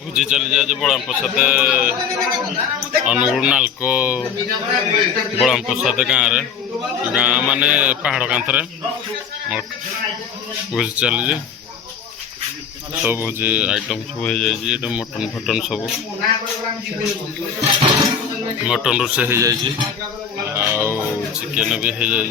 भोजी चली जाए बड़ाम प्रसाद अनुगुल नाल्को बड़ाम प्रसाद गाँव माने पहाड़ कांथरे भोजी चली सब भोजी आइटम सब हो जाए मटन फटन सब मटन रोसे हो जाए चिकेन भी हो जाए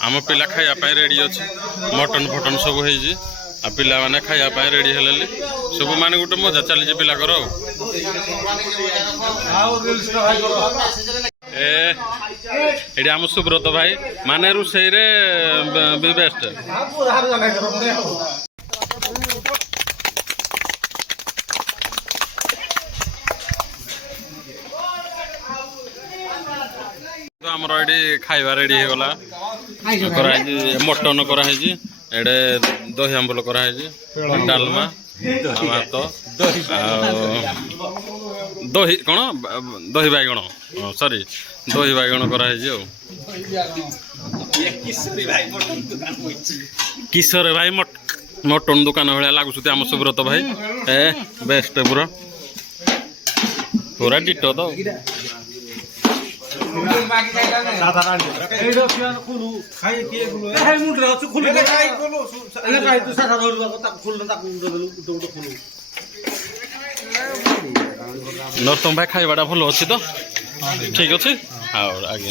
आम पिला खाया रेडी अच्छे मटन फटन सब हो पिला माने खाया रेडी हेले सब माने गोटे मजा चली पिला कर एडी आम सुब्रत भाई माने रोषेई रे बेस्ट आमर ये खाଇବା रेडी हो गला मटन कराई एडे दही आंबल कराई डालमा भात दही कौन दही बैगण सॉरी दही बैगण कराई किशोर भाई मटन दुकान भाया लगुच आम सुब्रत भाई ए बेस्ट पूरा पूरा डिटो तो नरोत्तम भाई खाइबाटा भल अच्छी तो ठीक अच्छे आगे